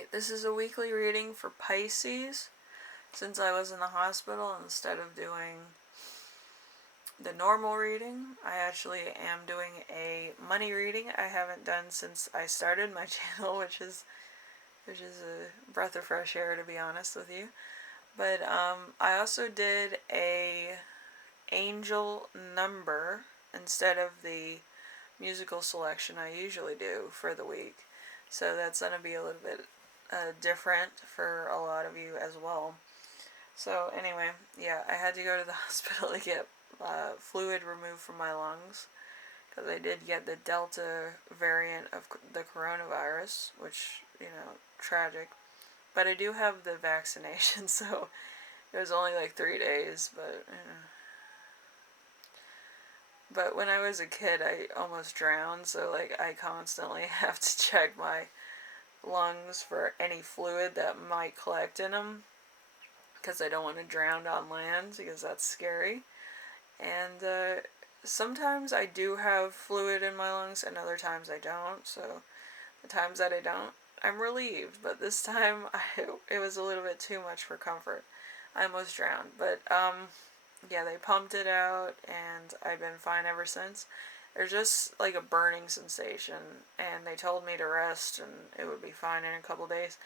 Alright, this is a weekly reading for Pisces. Since I was in the hospital, instead of doing the normal reading, I actually am doing a money reading I haven't done since I started my channel, which is a breath of fresh air, to be honest with you. But I also did a angel number instead of the musical selection I usually do for the week. So that's going to be a little bit different for a lot of you as well. So anyway, yeah, I had to go to the hospital to get fluid removed from my lungs because I did get the Delta variant of the coronavirus, which, tragic. But I do have the vaccination, so it was only like 3 days, but But when I was a kid, I almost drowned, so like I constantly have to check my lungs for any fluid that might collect in them, because I don't want to drown on land, because that's scary. And sometimes I do have fluid in my lungs, and other times I don't, so the times that I don't, I'm relieved, but this time it was a little bit too much for comfort. I almost drowned, but yeah, they pumped it out, and I've been fine ever since. There's just like a burning sensation, and they told me to rest, and it would be fine in a couple days.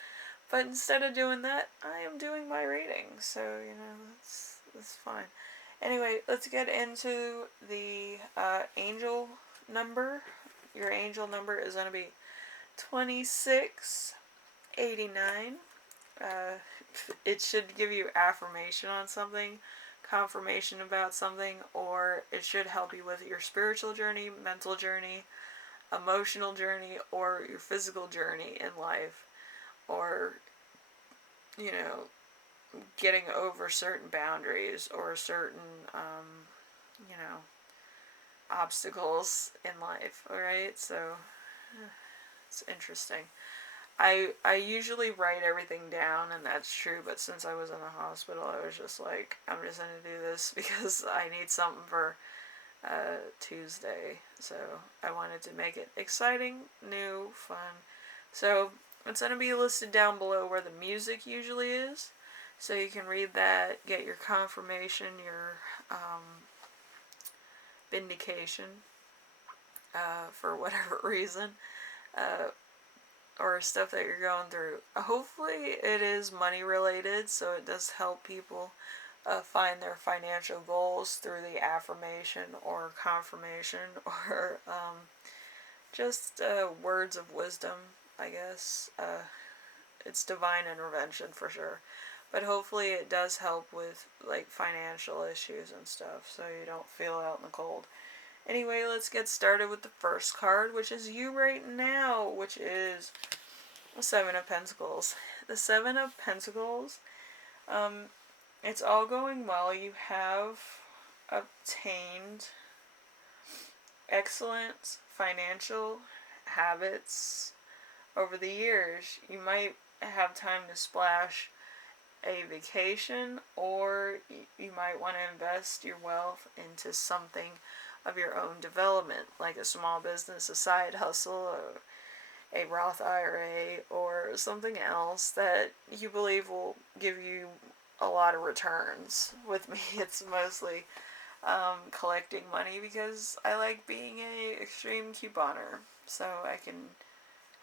But instead of doing that, I am doing my reading, so that's fine. Anyway, let's get into the angel number. Your angel number is going to be 2689. It should give you affirmation on something, confirmation about something, or it should help you with your spiritual journey, mental journey, emotional journey, or your physical journey in life, or getting over certain boundaries or certain obstacles in life. All right, so it's interesting. I usually write everything down, and that's true, but since I was in the hospital, I was just like, I'm just going to do this because I need something for Tuesday. So I wanted to make it exciting, new, fun. So it's going to be listed down below where the music usually is. So you can read that, get your confirmation, your vindication for whatever reason. Or stuff that you're going through. Hopefully it is money related, so it does help people find their financial goals through the affirmation or confirmation or just words of wisdom, I guess. It's divine intervention for sure. But hopefully it does help with like financial issues and stuff, so you don't feel out in the cold. Anyway, let's get started with the first card, which is you right now, which is the Seven of Pentacles. The Seven of Pentacles, it's all going well. You have obtained excellent financial habits over the years. You might have time to splash a vacation, or you might want to invest your wealth into something of your own development, like a small business, a side hustle, or a Roth IRA, or something else that you believe will give you a lot of returns. With me, it's mostly collecting money because I like being a extreme couponer, so I can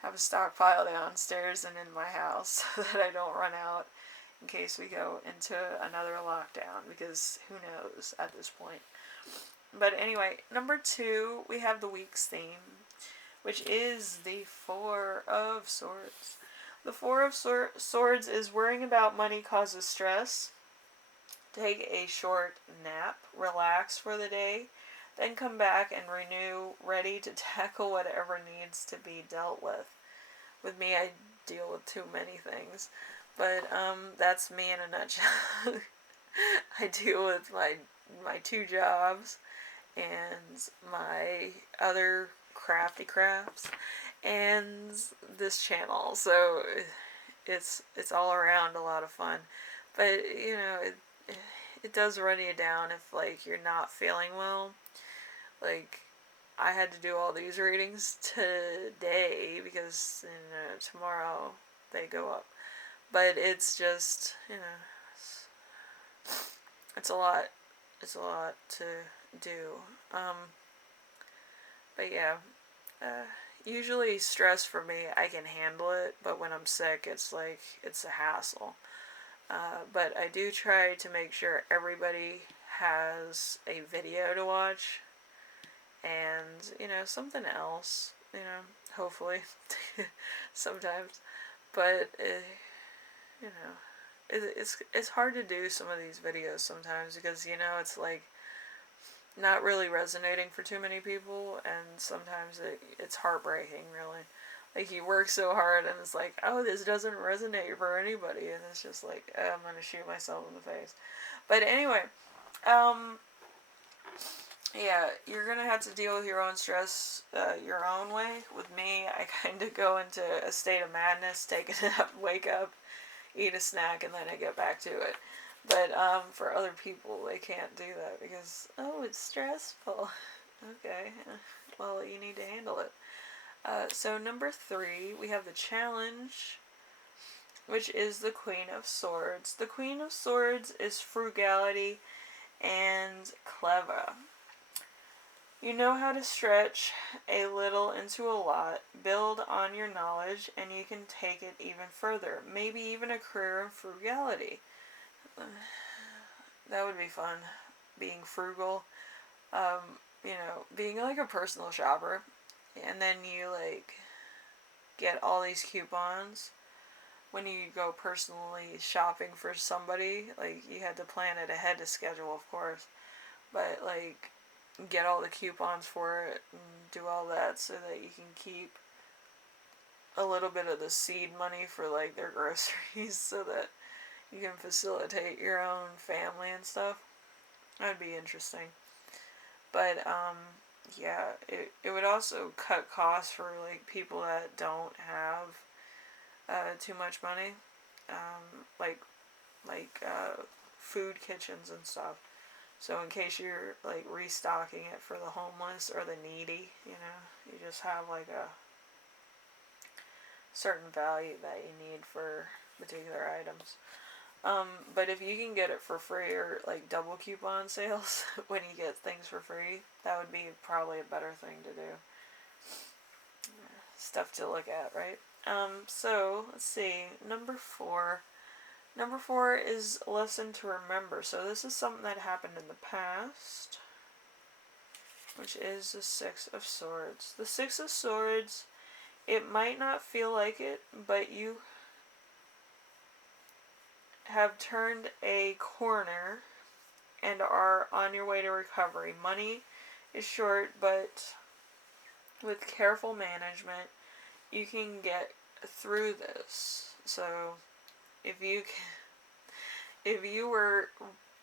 have a stockpile downstairs and in my house so that I don't run out in case we go into another lockdown, because who knows at this point. But anyway, number 2, we have the week's theme, which is the Four of Swords. The Four of Swords is worrying about money causes stress. Take a short nap, relax for the day, then come back and renew, ready to tackle whatever needs to be dealt with. With me, I deal with too many things, but that's me in a nutshell. I deal with my 2 jobs and my other crafty crafts and this channel, so it's all around a lot of fun. But it does run you down if like you're not feeling well. Like, I had to do all these readings today because tomorrow they go up. But it's just, it's a lot. It's a lot to do. But yeah, usually stress for me, I can handle it, but when I'm sick, it's like, it's a hassle. But I do try to make sure everybody has a video to watch and, something else, hopefully, sometimes. But, it's hard to do some of these videos sometimes because, it's like not really resonating for too many people, and sometimes it's heartbreaking, really. Like, you work so hard and it's like, oh, this doesn't resonate for anybody, and it's just like, I'm gonna shoot myself in the face. But anyway, yeah, you're gonna have to deal with your own stress your own way. With me, I kind of go into a state of madness, take a nap, wake up, eat a snack, and then I get back to it. But for other people, they can't do that because, oh, it's stressful. Okay, well, you need to handle it. So number 3, we have the challenge, which is the Queen of Swords. The Queen of Swords is frugality and clever. You know how to stretch a little into a lot, build on your knowledge, and you can take it even further. Maybe even a career in frugality. That would be fun, being frugal. Being like a personal shopper, and then you like get all these coupons when you go personally shopping for somebody. Like, you had to plan it ahead to schedule, of course, but like get all the coupons for it and do all that so that you can keep a little bit of the seed money for like their groceries so that you can facilitate your own family and stuff. That'd be interesting. But yeah, it would also cut costs for like people that don't have too much money, like food kitchens and stuff. So in case you're like restocking it for the homeless or the needy, you just have like a certain value that you need for particular items. But if you can get it for free or like double coupon sales when you get things for free, that would be probably a better thing to do. Stuff to look at, right? So let's see. Number 4. Number 4 is a lesson to remember. So this is something that happened in the past, which is the 6 of Swords. The 6 of Swords, it might not feel like it, but you have turned a corner and are on your way to recovery. Money is short, but with careful management, you can get through this. So if you were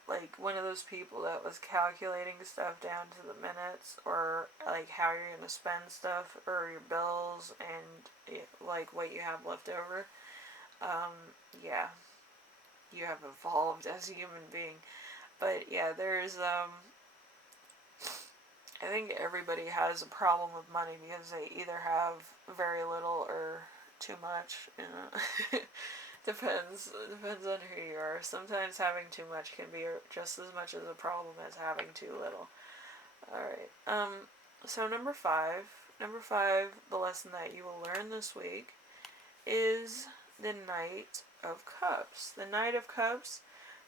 like one of those people that was calculating stuff down to the minutes, or like how you're going to spend stuff or your bills and like what you have left over, yeah, you have evolved as a human being. But yeah, there's I think everybody has a problem with money because they either have very little or too much, depends on who you are. Sometimes having too much can be just as much as a problem as having too little. Alright, so number 5, the lesson that you will learn this week is the Knight of Cups. The Knight of Cups,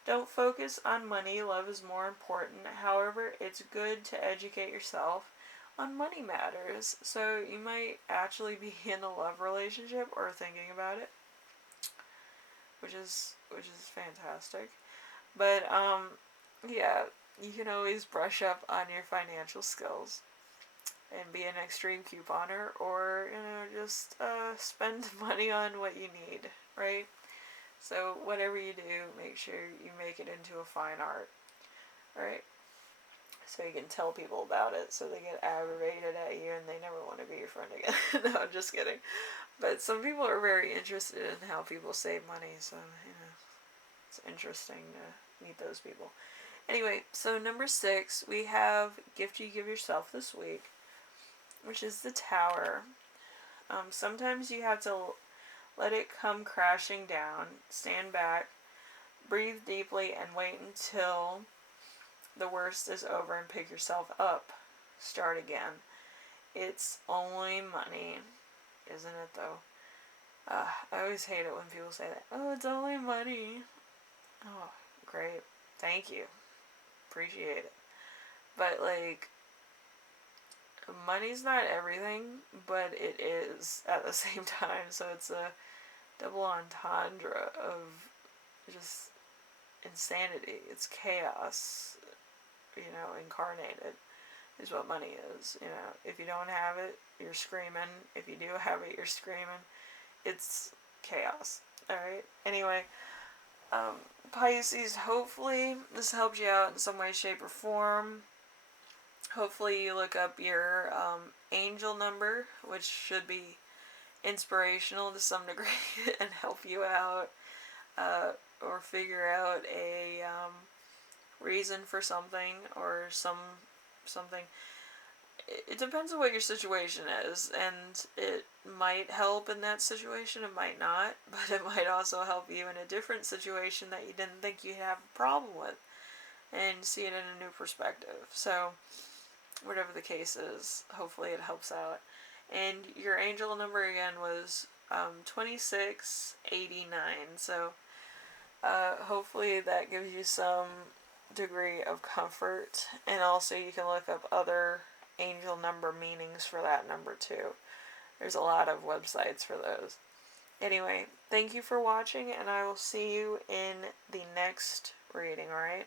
don't focus on money, love is more important. However, it's good to educate yourself on money matters. So you might actually be in a love relationship or thinking about it, which is fantastic. But yeah, you can always brush up on your financial skills and be an extreme couponer, or just spend money on what you need, right? So whatever you do, make sure you make it into a fine art, right? So you can tell people about it so they get aggravated at you and they never want to be your friend again. No, I'm just kidding. But some people are very interested in how people save money, so it's interesting to meet those people. Anyway, so number 6, we have gift you give yourself this week, which is the Tower. Sometimes you have to Let it come crashing down. Stand back, breathe deeply, and wait until the worst is over and pick yourself up. Start again. It's only money, isn't it though? I always hate it when people say that. Oh, it's only money. Oh, great. Thank you. Appreciate it. But, like, money's not everything, but it is at the same time. So it's a double entendre of just insanity. It's chaos, incarnated is what money is. If you don't have it, you're screaming. If you do have it, you're screaming. It's chaos. Alright? Anyway, Pisces, hopefully this helps you out in some way, shape, or form. Hopefully you look up your angel number, which should be inspirational to some degree and help you out, or figure out a reason for something or something. It depends on what your situation is, and it might help in that situation, it might not, but it might also help you in a different situation that you didn't think you'd have a problem with, and see it in a new perspective. So, whatever the case is, hopefully it helps out. And your angel number again was 2689, so hopefully that gives you some degree of comfort, and also you can look up other angel number meanings for that number too. There's a lot of websites for those. Anyway, thank you for watching, and I will see you in the next reading, alright?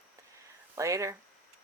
Later.